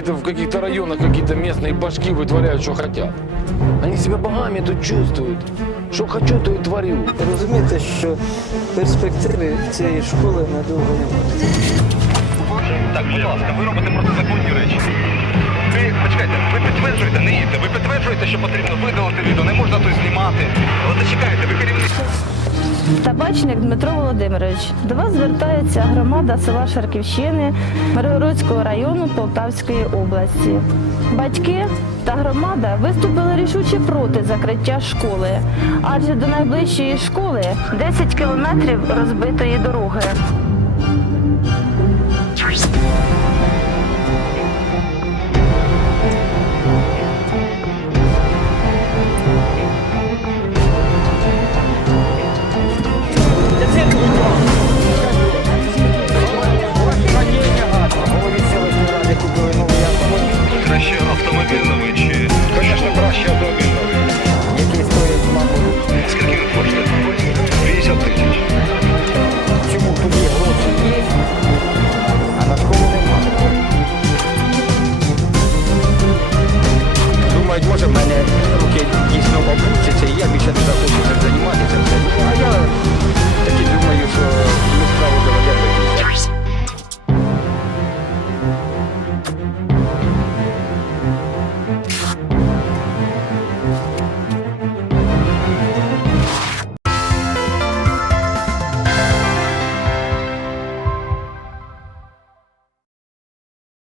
какие-то в каких-то районах какие-то местные башки вытворяют, что хотят. Они себя богами тут чувствуют. Что хочу, то и творю. Розумієте, що перспективи цієї школи надовго не буде. Так, будь ласка, ви робите протизаконні речі. Їдьте. Що потрібно видалити відео, не можна тут знімати. Але зачекайте, ви керівник. Табачник Дмитро Володимирович, до вас звертається громада села Шарківщини Миргородського району Полтавської області. Батьки та громада виступили рішуче проти закриття школи, адже до найближчої школи 10 кілометрів розбитої дороги. Someone